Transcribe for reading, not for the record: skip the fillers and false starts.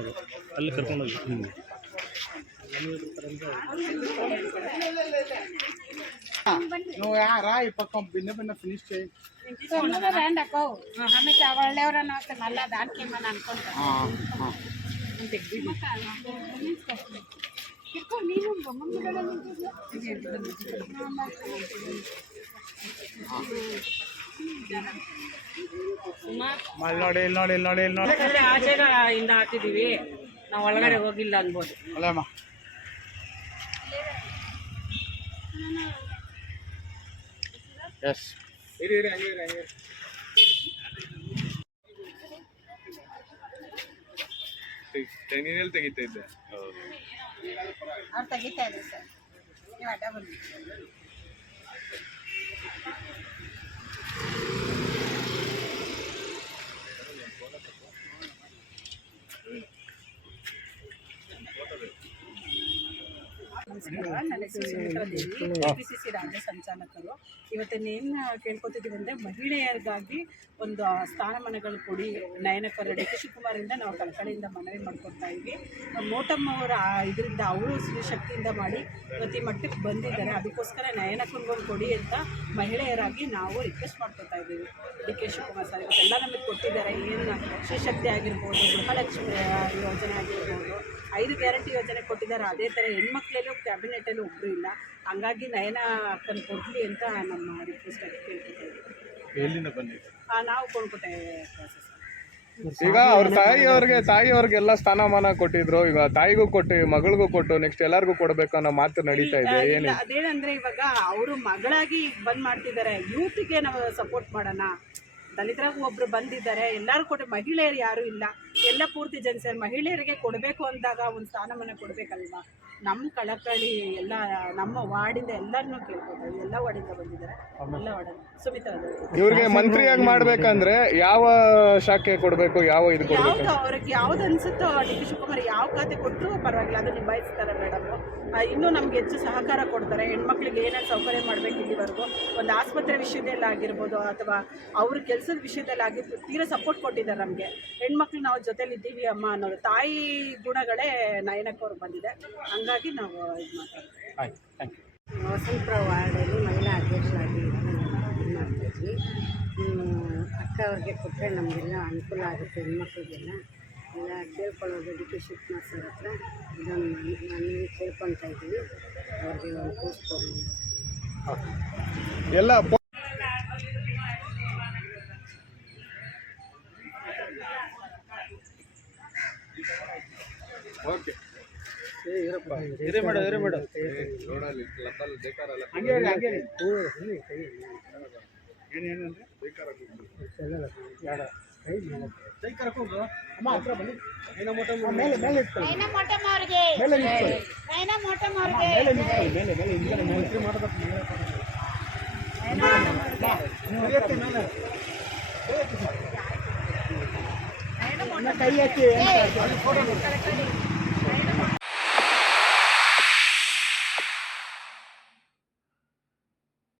ಹೌದು ಅಲ್ಲಿ ಕರ್ಕೊಂಡೋಗಿ నువ్వు రా ఈ పక్కన భిన్న ఫినిష్ చేయి రండి అక్క ఆమె వాళ్ళు ఎవరన్నా వస్తే మళ్ళీ దానికి ఏమని అనుకుంటాను ಆಚೆಯಿಂದ ಹಾಕಿದೀವಿ ನಾವು ಒಳಗಡೆ ಹೋಗಿಲ್ಲ ಅನ್ಬೋದು ಅಲ್ಲಮ್ಮ ಎಸ್ ಇರಿ ಹಂಗೆ ತೆಂಗಿನಲ್ಲಿ ತೆಗಿತಾ ಇದ್ದೆ ಅವ್ರು ತೆಗಿತಾ ಇದ್ದಾರೆ ಸರ್ ನೀವು ಅಡ್ಡ ಬನ್ನಿ ನನ್ನ ಹೆಸರು ಸುಮಿತ್ರಾ ದೇವಿ KPCC ರಾಜ್ಯ ಸಂಚಾಲಕರು. ಇವತ್ತೇನು ಕೇಳ್ಕೊತಿದ್ದೀವಿ ಅಂದರೆ ಮಹಿಳೆಯರಿಗಾಗಿ ಒಂದು ಸ್ಥಾನಮಾನಗಳು ಕೊಡಿ ನಯನಕರ ಡಿ ಕೆ ಶಿವಕುಮಾರಿಂದ ನಾವು ಕಳಕಳಿಯಿಂದ ಮನವಿ ಮಾಡ್ಕೊಡ್ತಾ ಇದ್ವಿ. ಮೋಟಮ್ಮ ಅವರ ಇದರಿಂದ ಅವರು ಸ್ತ್ರೀಶಕ್ತಿಯಿಂದ ಮಾಡಿ ಇವತ್ತು ಮಟ್ಟಕ್ಕೆ ಬಂದಿದ್ದಾರೆ. ಅದಕ್ಕೋಸ್ಕರ ನಯನಕರಿಗೊಂದು ಕೊಡಿ ಅಂತ ಮಹಿಳೆಯರಾಗಿ ನಾವು ರಿಕ್ವೆಸ್ಟ್ ಮಾಡ್ಕೊತಾ ಇದ್ದೀವಿ. ಡಿ ಕೆ ಶಿವಕುಮಾರ್ ಸರ್ ಇವತ್ತೆಲ್ಲ ನಮಗೆ ಕೊಟ್ಟಿದ್ದಾರೆ. ಏನು ಸ್ತ್ರೀಶಕ್ತಿ ಆಗಿರ್ಬೋದು, ಗೃಹಲಕ್ಷ್ಮಿ ಯೋಜನೆ ಆಗಿರ್ಬೋದು, 5 ಗ್ಯಾರಂಟಿ ಯೋಜನೆ ಕೊಟ್ಟಿದ್ದಾರೆ. ಅದೇ ಥರ ಹೆಣ್ಮಕ್ಳಲ್ಲೂ ಕ್ಯಾಬಿನೆಟಲ್ಲೂ ಒಬ್ಬರು ಇಲ್ಲ. ಹಂಗಾಗಿ ನಯನ ಅಕ್ಕನ ಕೊಡಲಿ ಅಂತ ನಮ್ಮ ರಿಕ್ವೆಸ್ಟ್ ಆಗಿ ಕೇಳ್ಕೊತಾ ಇದ್ದೀವಿ. ನಾವು ಕೊಡ್ಕೊಟ್ಟೆ ಈಗ ಅವ್ರ ತಾಯಿಯವ್ರಿಗೆಲ್ಲ ಸ್ಥಾನಮಾನ ಕೊಟ್ಟಿದ್ರು. ಈಗ ತಾಯಿಗೂ ಕೊಟ್ಟು ಮಗಳಿಗೂ ಕೊಟ್ಟು ನೆಕ್ಸ್ಟ್ ಎಲ್ಲರಿಗೂ ಕೊಡಬೇಕು ಅನ್ನೋ ಮಾತು ನಡೀತಾ ಇದೆ. ಅದೇನಂದ್ರೆ ಇವಾಗ ಅವರು ಮಗಳಾಗಿ ಬಂದ್ ಮಾಡ್ತಿದ್ದಾರೆ. ಯೂತ್ಗೆ ನಾವು ಸಪೋರ್ಟ್ ಮಾಡೋಣ. ದಲಿತರಾಗೂ ಒಬ್ರು ಬಂದಿದ್ದಾರೆ. ಎಲ್ಲರೂ ಕೊಟ್ಟು ಮಹಿಳೆಯರು ಯಾರೂ ಇಲ್ಲ, ಎಲ್ಲ ಪೂರ್ತಿ ಜನಸೇರಿ ಮಹಿಳೆಯರಿಗೆ ಕೊಡಬೇಕು ಅಂದಾಗ ಒಂದು ಸ್ಥಾನಮಾನ ಕೊಡಬೇಕಲ್ವಾ. ನಮ್ಮ ಕಳಕಳಿ ಎಲ್ಲ ನಮ್ಮ ವಾರ್ಡಿಂದ ಎಲ್ಲರನ್ನೂ ಕೇಳ್ಬೋದು. ಎಲ್ಲ ವಾರ್ಡಿಂದ ಬಂದಿದ್ದಾರೆ. ಎಲ್ಲ ವಾರ್ಡ್ ಸುಮಿತ್ರಾ ಇವ್ರಿಗೆ ಮಂತ್ರಿಯಾಗಿ ಮಾಡ್ಬೇಕಂದ್ರೆ ಯಾವ ಶಾಖೆ ಕೊಡಬೇಕು, ಯಾವ ಇದು ಕೊಡಬೇಕು, ಅವ್ರಿಗೆ ಯಾವ್ದು ಅನ್ಸುತ್ತೋ ಡಿ ಕೆ ಶಿವಕುಮಾರ್ ಯಾವ ಖಾತೆ ಕೊಟ್ಟರು ಪರವಾಗಿಲ್ಲ, ಅದು ನಿಭಾಯಿಸ್ತಾರೆ ಮೇಡಮ್. ಇನ್ನೂ ನಮ್ಗೆ ಹೆಚ್ಚು ಸಹಕಾರ ಕೊಡ್ತಾರೆ. ಹೆಣ್ಮಕ್ಳಿಗೆ ಏನೇನು ಸೌಕರ್ಯ ಮಾಡಬೇಕು ಇಲ್ಲಿವರೆಗೂ ಒಂದು ಆಸ್ಪತ್ರೆ ವಿಷಯದಲ್ಲಿ ಆಗಿರ್ಬೋದು ಅಥವಾ ಅವ್ರ ಕೆಲಸದ ವಿಷಯದಲ್ಲಿ ಆಗಿರ್ಬೋದು ತೀರಾ ಸಪೋರ್ಟ್ ಕೊಟ್ಟಿದ್ದಾರೆ ನಮಗೆ. ಹೆಣ್ಮಕ್ಳು ನಾವು ಜೊತೆಲಿ ಇದ್ದೀವಿ ಅಮ್ಮ ಅನ್ನೋದು ತಾಯಿ ಗುಣಗಳೇ ನಯನಕ್ಕವ್ರು ಬಂದಿದೆ. ಹಂಗಾಗಿ ನಾವು ಇದು ಮಾತಾಡ್ತೀವಿ. ವಸಂತಪುರ ವಾರ್ಡಲ್ಲಿ ಮಹಿಳಾ ಅಧ್ಯಕ್ಷರಾಗಿ ಇದು ಮಾಡ್ತಾಯಿದ್ವಿ. ಅಕ್ಕ ಅವ್ರಿಗೆ ಕೊಟ್ಟರೆ ನಮಗೆಲ್ಲ ಅನುಕೂಲ ಆಗುತ್ತೆ. ಹೆಣ್ಮಕ್ಳಿಗೆಲ್ಲ ಎಲ್ಲ ಕೇಳ್ಕೊಳ್ಳೋದು ಡಿ ಕೆ ಶಿವಕುಮಾರ್ ಸರ್ ಹತ್ರ ಇದೊಂದು ಮನವಿ ಕೇಳ್ಕೊತಾ ಇದ್ದೀವಿ. ಅವ್ರಿಗೆ ಒಂದು ಪೋಸ್ಟ್ ಕೊಡಿ ಎಲ್ಲ ಓಕೆ ಇರೇ ಮೇಡಮ್ ರೋಡಲ್ಲಿ ಲಪ್ಪಲ್ಲಿ ಬೇಕಾರಲ್ಲ ಹಂಗೆ ಏನೇನಂದ್ರೆ ಬೇಕಾರ ಕೈ ಕರ್ಕೊಂಡು ಅಮ್ಮ ಹತ್ರ ಬನ್ನಿ. ಮೇಲೆ ಕೈ ಹಾಕಿ